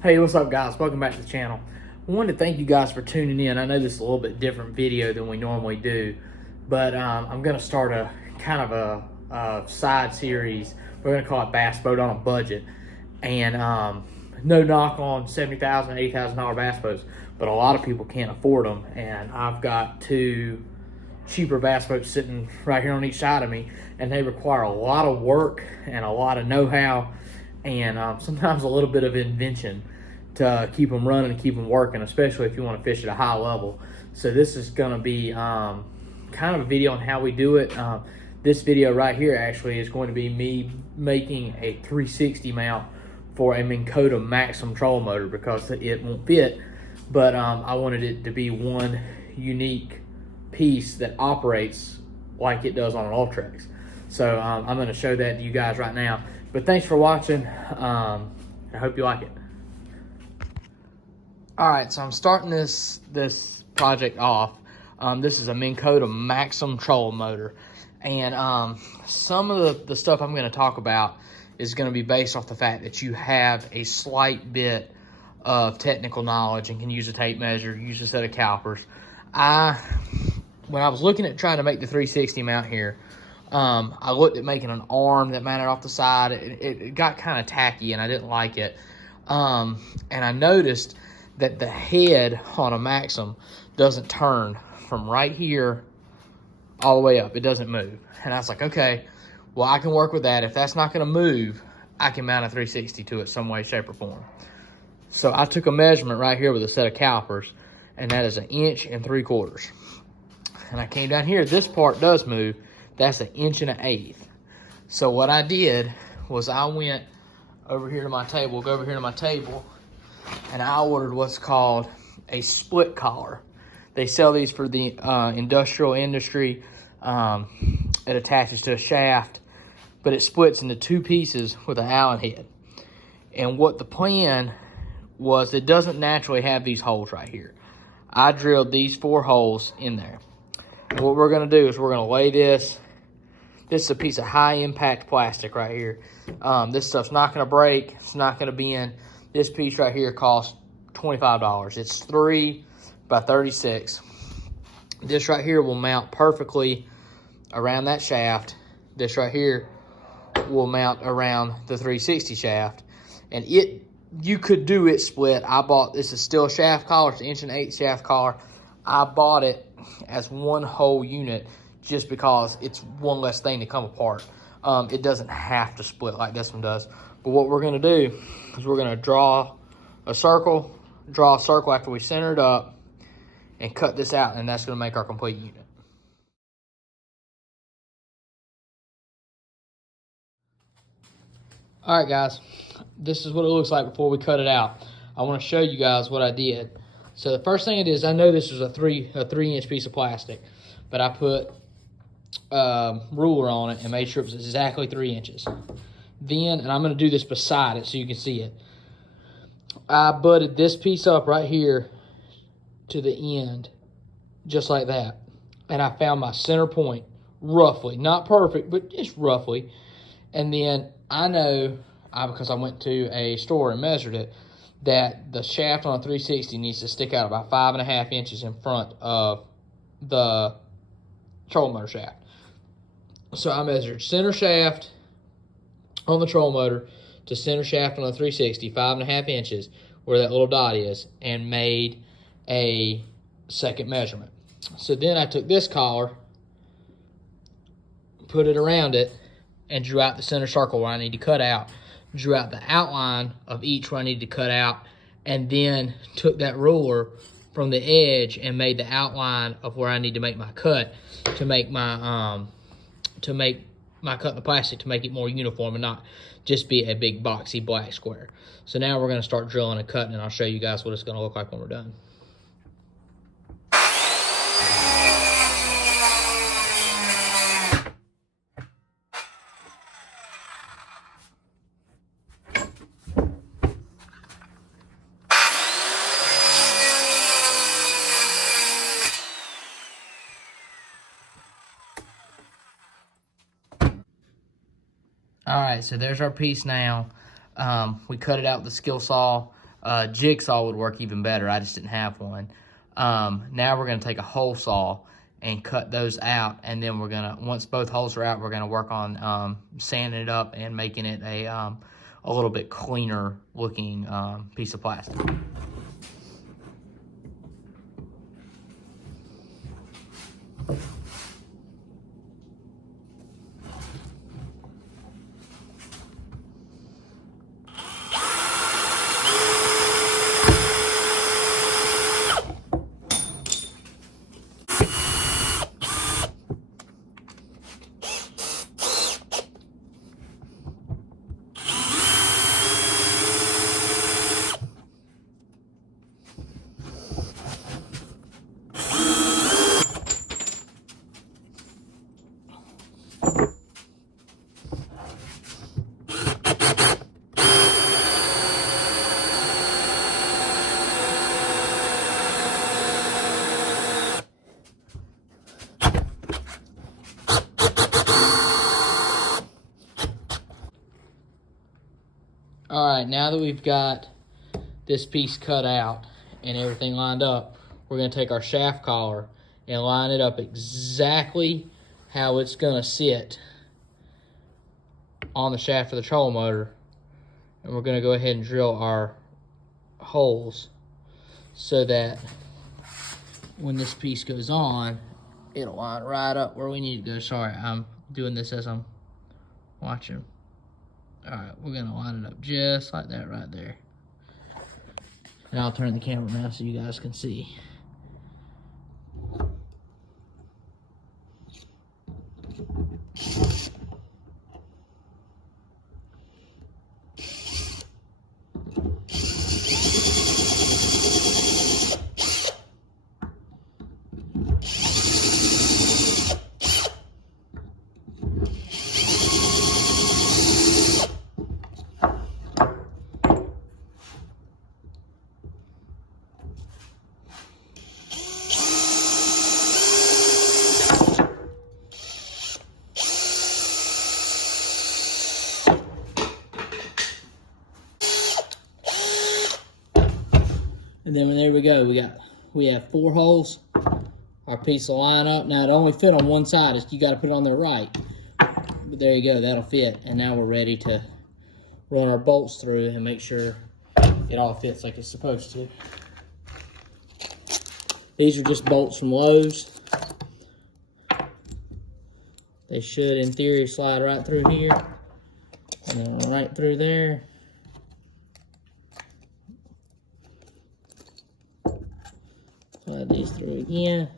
Hey, what's up, guys? Welcome back to the channel. I wanted to thank you guys for tuning in. I know this is a little bit different video than we normally do, but I'm going to start a kind of a side series. We're going to call it Bass Boat on a Budget. And no knock on $70,000, $80,000 bass boats, but a lot of people can't afford them. And I've got two cheaper bass boats sitting right here on each side of me, and they require a lot of work and a lot of know-how and sometimes a little bit of invention to keep them running and keep them working, especially if you want to fish at a high level. So this is going to be kind of a video on how we do it. This video right here actually is going to be me making a 360 mount for a Minn Kota Maxim trolling motor because it won't fit, but I wanted it to be one unique piece that operates like it does on an Ultrex. So I'm going to show that to you guys right now. But thanks for watching. I hope you like it. All right, so I'm starting this project off. This is a Minn Kota Maxim trolling motor, and some of the stuff I'm going to talk about is going to be based off the fact that you have a slight bit of technical knowledge and can use a tape measure, use a set of calipers. When I was looking at trying to make the 360 mount here, I looked at making an arm that mounted off the side. It got kind of tacky and I didn't like it. And I noticed that the head on a Maxim doesn't turn from right here all the way up. It doesn't move. And I was like, okay, well, I can work with that. If that's not going to move, I can mount a 360 to it some way, shape, or form. So I took a measurement right here with a set of calipers, and that is 1 3/4 inches. And I came down here. This part does move. That's 1 1/8 inches. So what I did was I went over here to my table, and I ordered what's called a split collar. They sell these for the industrial industry. It attaches to a shaft, but it splits into 2 pieces with an Allen head. And what the plan was, it doesn't naturally have these holes right here. I drilled these 4 holes in there. And what we're going to do is we're going to lay this. This is a piece of high impact plastic right here. This stuff's not going to break. It's not going to bend. This piece right here costs $25. It's 3 by 36. This right here will mount perfectly around that shaft. This right here will mount around the 360 shaft. And you could do it split. This is still a shaft collar. It's 1 1/8 inch shaft collar. I bought it as one whole unit just because it's one less thing to come apart. It doesn't have to split like this one does. But what we're going to do is we're going to draw a circle after we center it up and cut this out, and that's going to make our complete unit. All right, guys, this is what it looks like before we cut it out. I want to show you guys what I did. So the first thing it is, I know this is a 3-inch piece of plastic, but I put ruler on it and made sure it was exactly 3 inches. Then, and I'm going to do this beside it so you can see it, I butted this piece up right here to the end, just like that. And I found my center point, roughly. Not perfect, but just roughly. And then I know, because I went to a store and measured it, that the shaft on a 360 needs to stick out about 5.5 inches in front of the trolling motor shaft. So I measured center shaft on the trolling motor to center shaft on a 360, 5.5 inches, where that little dot is, and made a second measurement. So then I took this collar, put it around it, and drew out the center circle where I need to cut out, drew out the outline of each where I needed to cut out, and then took that ruler from the edge and made the outline of where I need to make my cut to make my cut in the plastic, to make it more uniform and not just be a big boxy black square. So now we're going to start drilling and cutting, and I'll show you guys what it's going to look like when we're done. All right, so there's our piece now. We cut it out with the skill saw. Jigsaw would work even better. I just didn't have one. Now we're going to take a hole saw and cut those out, and then we're going to, once both holes are out, we're going to work on sanding it up and making it a little bit cleaner looking piece of plastic. All right, now that we've got this piece cut out and everything lined up, we're going to take our shaft collar and line it up exactly how it's going to sit on the shaft of the trolling motor. And we're going to go ahead and drill our holes so that when this piece goes on, it'll line right up where we need to go. Sorry, I'm doing this as I'm watching. All right, we're gonna line it up just like that right there. And I'll turn the camera now so you guys can see. And then there we go. We have 4 holes. Our piece will line up. Now it only fit on one side. You got to put it on there right. But there you go. That'll fit. And now we're ready to run our bolts through and make sure it all fits like it's supposed to. These are just bolts from Lowe's. They should, in theory, slide right through here and then right through there. Slide these through again.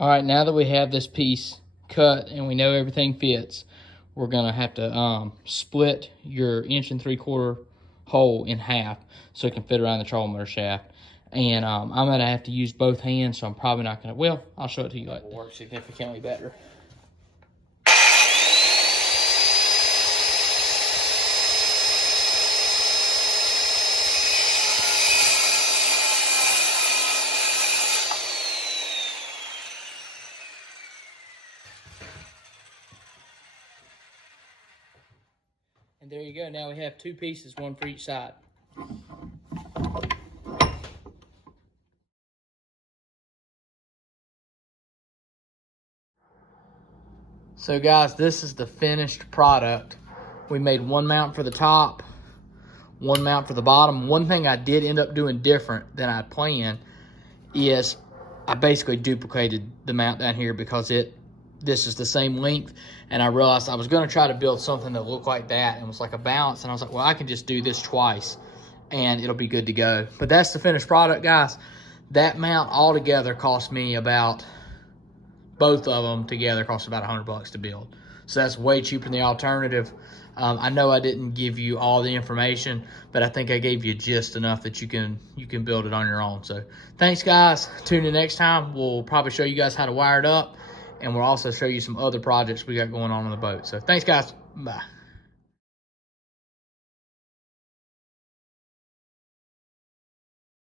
All right, now that we have this piece cut and we know everything fits, we're gonna have to split your 1 3/4 hole in half so it can fit around the trolling motor shaft. And I'm gonna have to use both hands, so I'm probably not gonna, well, I'll show it to you later. It'll work significantly better. And there you go. Now we have 2 pieces, 1 for each side. So guys, this is the finished product. We made 1 mount for the top, 1 mount for the bottom. One thing I did end up doing different than I planned is I basically duplicated the mount down here because this is the same length, and I realized I was going to try to build something that looked like that and was like a balance, and I was like, well, I can just do this twice and it'll be good to go. But that's the finished product, guys. That mount altogether cost me about, both of them together cost about $100 to build. So that's way cheaper than the alternative. I know I didn't give you all the information, but I think I gave you just enough that you can build it on your own. So thanks, guys. Tune in next time. We'll probably show you guys how to wire it up, and we'll also show you some other projects we got going on the boat. So thanks, guys. Bye.